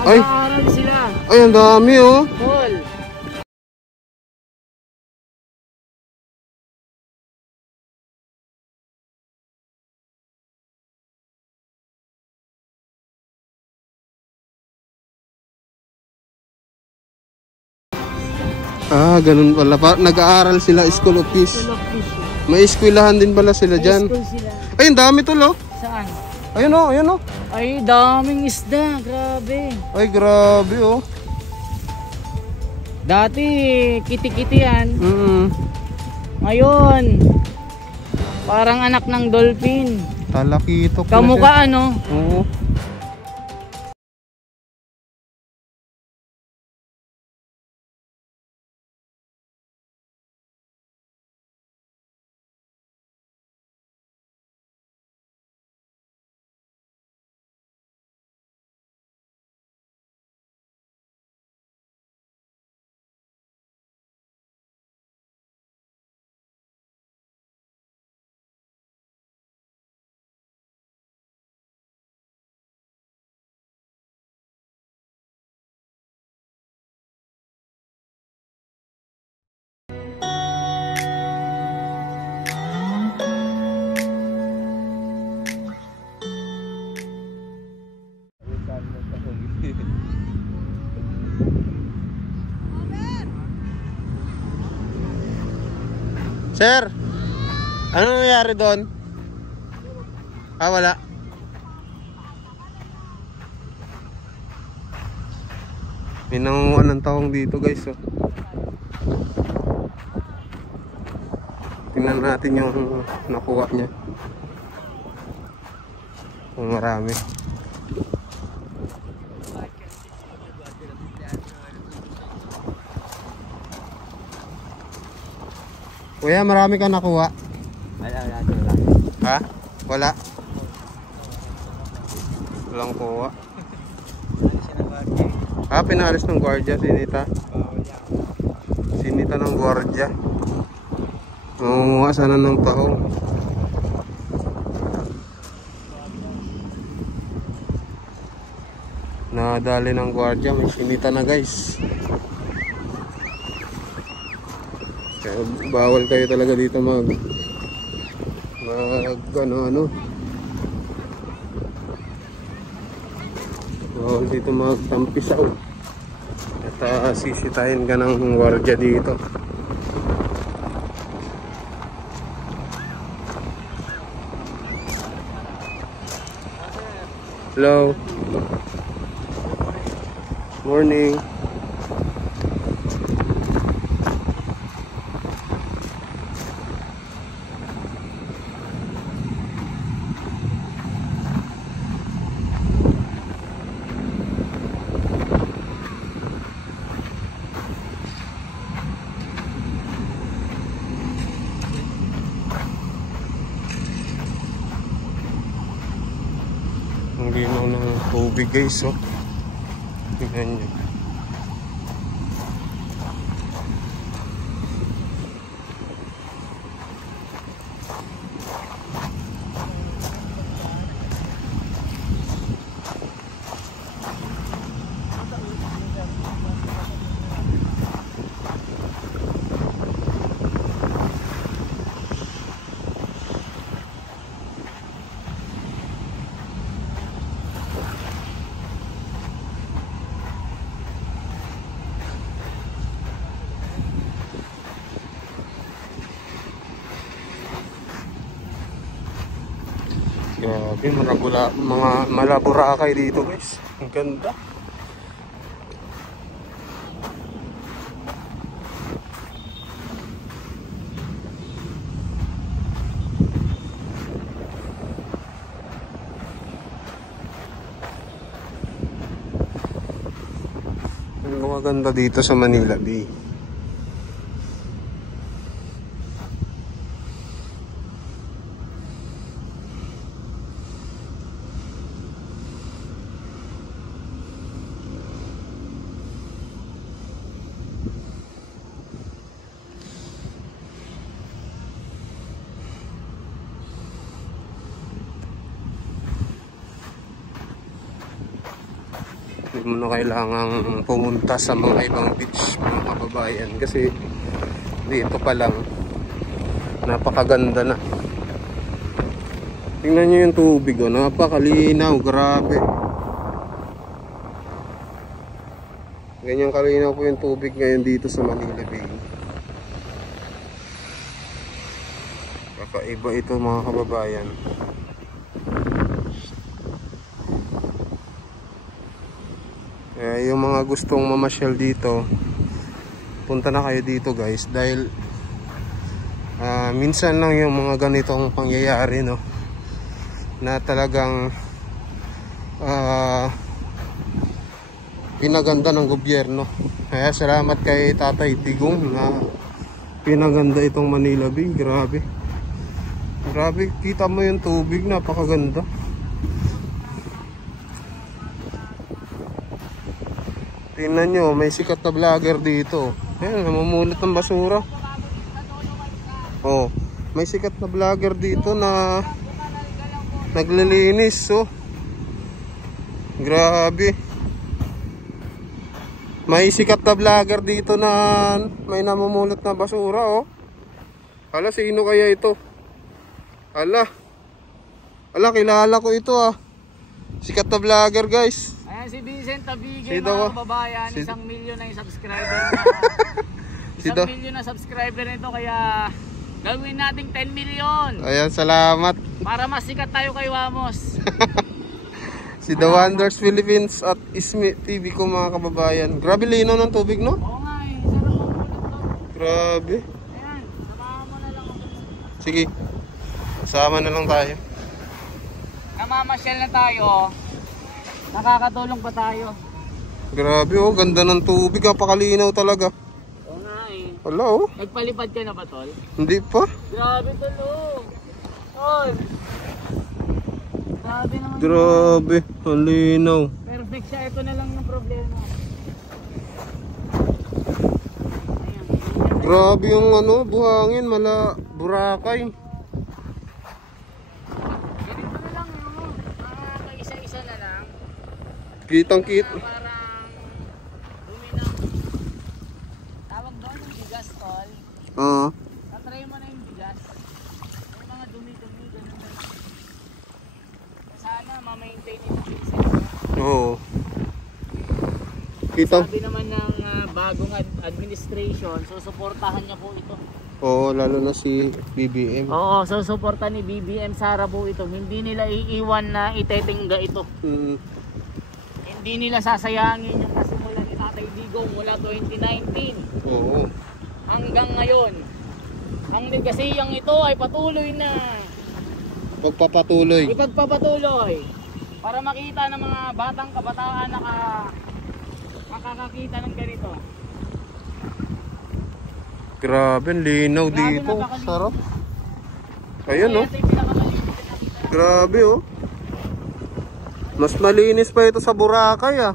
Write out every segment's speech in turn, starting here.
Ay, Mag-aaral sila. ay, ang dami oh. Paul. Ah, ganun pala. Nag-aaral sila, school of peace. School of Peace. May eskwelahan din pala sila dyan. School sila. Ay, ang dami to lo. Saan? Ayun oh, ayun oh. Ay, daming isda. Grabe. Ay, grabe oh. Dati, kiti-kiti yan. Ngayon, parang anak ng dolphin. Talakito. Kamukha ano? Oo. Sir, ano nangyari doon? Ah, wala. May nangunguha ng tahong dito guys oh. Tingnan natin yung nakuha niya. Kung marami. Kuya, marami ka nakuha? Wala. Ha? Wala? Walang kuha. Ah, pinalis ng gwardiya, sinita. Sinita ng gwardiya. Mangunguha sana ng tahong. Nadali ng gwardiya, may sinita na guys. Kaya bawal kayo talaga dito mag ano. Bawal dito magtampisaw. At sisitahin ka ng gwardiya dito. Hello. Morning. Ang linaw ng tubig guys oh. Tingnan nyo. Grabe, mga malaburakay dito guys. Ang ganda. Ang maganda dito sa Manila Bay. Hindi mo na kailangang pumunta sa mga ibang beach, mga kababayan, kasi dito pa lang napakaganda na. Tingnan nyo yung tubig, oh, napakalinaw, grabe. Ganyan kalinaw po yung tubig ngayon dito sa Manila Bay. Kakaiba ito, mga kababayan. Kaya yung mga gustong mamasyal dito, punta na kayo dito guys, dahil minsan lang yung mga ganitong pangyayari, no, na talagang pinaganda ng gobyerno. Kaya salamat kay Tatay Digong na pinaganda itong Manila Bay. Grabe, grabe, kita mo yung tubig, napakaganda. Tingnan nyo, may sikat na vlogger dito. Ayan, namumulot ng basura. Oh, may sikat na vlogger dito na naglilinis. Oh, grabe. May sikat na vlogger dito na may namumulot na basura. Oh, ala, sino kaya ito? Ala, kilala ko ito, ah. Sikat na vlogger, guys. Ayan si Vincent Tabigay, mga kababayan. 1 milyon na yung subscriber na. 1 milyon na subscriber nito, kaya gawin nating 10 million. Ayan, salamat. Para mas sikat tayo kay Wamos. Si The Wonders Philippines at Ismi TV ko, mga kababayan. Grabe linaw ng tubig, no? Oo nga eh, sarap ang ulat to. Grabe. Ayan, samahan mo na lang ako. Sige, sama na lang tayo. Namamasyal na tayo. Nakakatulong pa tayo. Grabe, oh, ganda ng tubig, napakalinaw talaga. Oo nga eh. Wala, oh. Nagpalipad ka na ba, tol? Hindi pa. Grabe, tol. Tol. Grabe naman. Grabe, ang linaw. Perfect siya, ito na lang yung problema. Ayan. Grabe yung ano, buhangin, Boracay. Ganito na lang yun. Mga isa-isa na lang. Kitang-kit. Parang dumi ng tawag doon yung bigas, tol. Oo. Natry mo na yung bigas. May mga dumi-dumi, ganun lang. Sana ma-maintain yung bigas. Oo. Kitang. Sabi naman ng bagong administration, susuportahan niya po ito. Oo, lalo na si BBM. Oo, susuporta ni BBM Sara po ito. Hindi nila iiwan na itetingga ito. Hindi nila sasayangin yung nasimula ni Tatay Digong mula 2019 Oo. hanggang ngayon. Ang legasiyang ito ay patuloy na ipagpapatuloy para makita ng mga batang kabataan na makakakita ng ganito. Grabe, linaw dito. Sarap. Ayan, oh. Grabe, oh. Mas malinis pa ito sa Boracay, ah.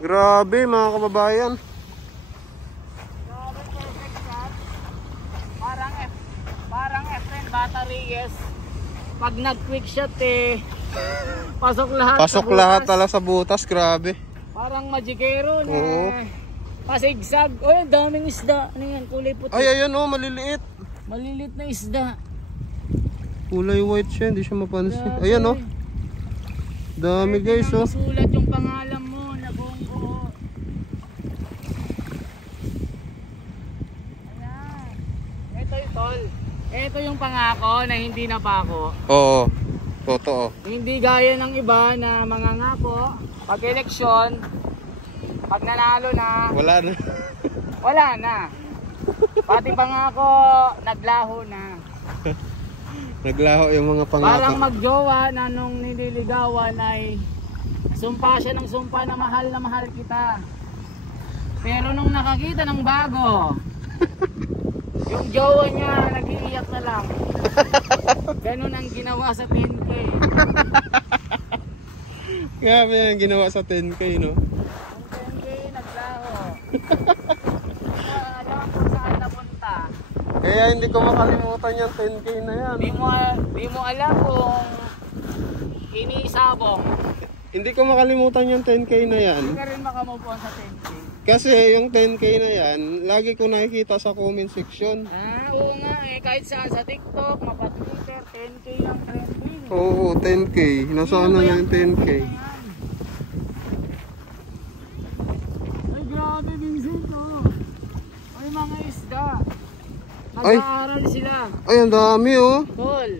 Grabe, mga kababayan. Grabe, perfect shot. Parang F10 battery, yes. Pag nag-quick shot eh, pasok lahat. Pasok lahat tala sa butas, grabe. Parang magikero na. Oo. Pasigsag. Oh, daming isda. Ano yan? Kulay puti. Ay, ayan, oh, maliliit. Malilit na isda. Kulay white siya, hindi siya mapansin. Grabe. Ayan, oh. Dami, guys, oh. Sulat yung pangalan mo na buong buo. Ayan. Ito yung tol. Ito yung pangako na hindi napako. Oo. Totoo. Hindi gaya ng iba na mangangako. Pag eleksyon, pag nanalo na, wala na. Pati pangako, naglaho na. Naglaho yung mga pangako. Parang magjowa na nung nililigawan ay sumpa siya ng sumpa na mahal kita. Pero nung nakakita ng bago, yung jowa niya nag-iiyak na lang. Ganun ang ginawa sa 10K. Grabe yung ginawa sa 10K, no? Yung 10K naglaho. Alam kung saan napunta. Kaya hindi ko makalimutan yung 10K na yan. Di mo alam kung inisabong. Hindi ko makalimutan yung 10K na yan. Hindi ka rin makamove on sa 10K. Kasi yung 10K na yan, lagi ko nakikita sa comment section. Oo nga eh. Kahit saan sa TikTok, mapa-Twitter, 10K lang trending. Oo, 10K. Nasaan na yung 10K? Ay, grabe, Vincent, oh. Ay, mga isda. Ay. Nag-aaral sila. Ay, ang dami oh. Tol,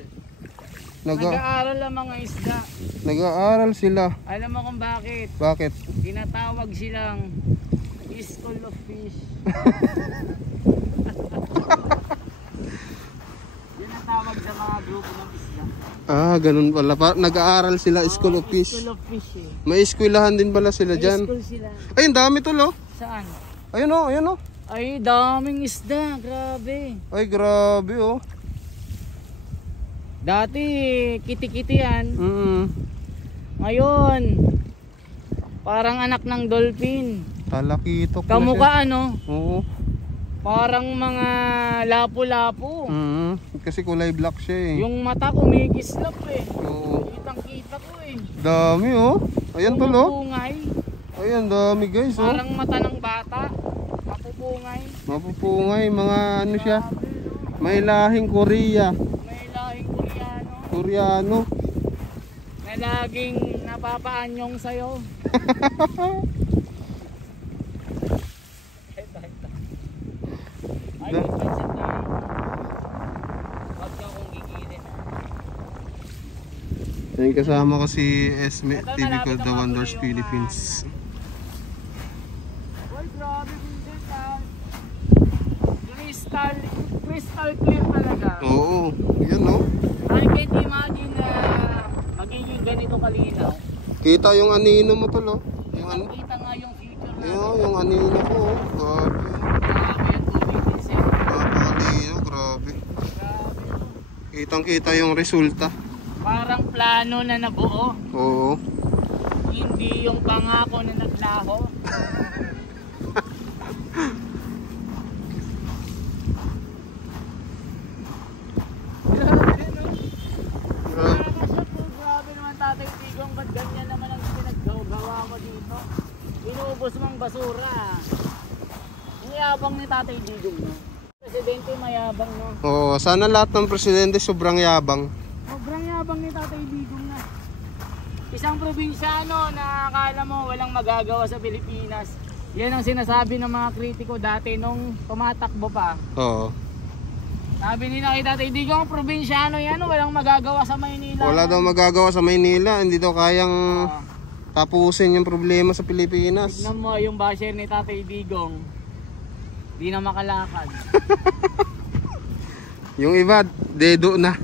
nag-aaral ang mga isda. Nag-aaral sila. Alam mo kung bakit? Bakit? Tinatawag silang School of Fish. Yan ang tawag sa mga grupo ng isda. Ah, ganun pala. Nag-aaral sila, School of Fish. School of Fish eh. May eskwelahan din pala sila May dyan. school sila. Ay, ang dami tol oh. Saan? Ayun oh, ayun oh. Ay, daming isda. Grabe. Ay, grabe oh. Dati, kiti-kiti yan. Ngayon, parang anak ng dolphin. Talakitok na siya. Kamukha ano? Oo. Parang mga lapo-lapo. Kasi kulay black siya eh. Yung mata kumikislap eh. Oo. Kitang-kita ko eh. Dami oh. Ayan tol oh. Mapupungay. Ayan, dami guys oh. Parang mata ng bata. Mapupungay. Mapupungay, mga ano siya. Grabe, no? May lahing Korea. May lahing Koreano. Koreano. Na laging napapaanyong sa'yo. Ay, pansin na. Huwag ka kong gigilin. Ayun, kasama ko si Esme, Ito, TV malapit ko na The mga Wonders yung, Philippines. Uy, grabe, Vincent ah. Crystal clear talaga. Oo, yan oh. I can't imagine na magiging ganito kalinaw. Kita yung anino mo tol oh. Yung Kita nga yung future na. Ayun, yung anino ko oh. Grabe. Grabe yung tubig, Vincent. Napakalino, grabe. Grabe. Kitang kita yung resulta. Parang plano na nabuo. Oo. Hindi yung pangako na naglaho. Grabe, no? Nakakasya po, grabe naman Tatay Tigong. Ba't ganyan naman ang pinaggagawa mo dito? Inuubos mong basura. Ang yabang ni Tatay Tigong, no? Presidente mayabang, no? Oo, sana lahat ng presidente sobrang yabang. Sobrang yabang ni Tatay Digong na. Isang probinsyano na akala mo walang magagawa sa Pilipinas. Yan ang sinasabi ng mga kritiko dati nung tumatakbo pa. Oo. Sabi nila kay Tatay Digong, probinsyano yan, walang magagawa sa Maynila. Wala daw magagawa sa Maynila, hindi daw kayang tapusin yung problema sa Pilipinas. Tignan mo yung basher ni Tatay Digong. Di na makalakad. Yung iba, dedo na.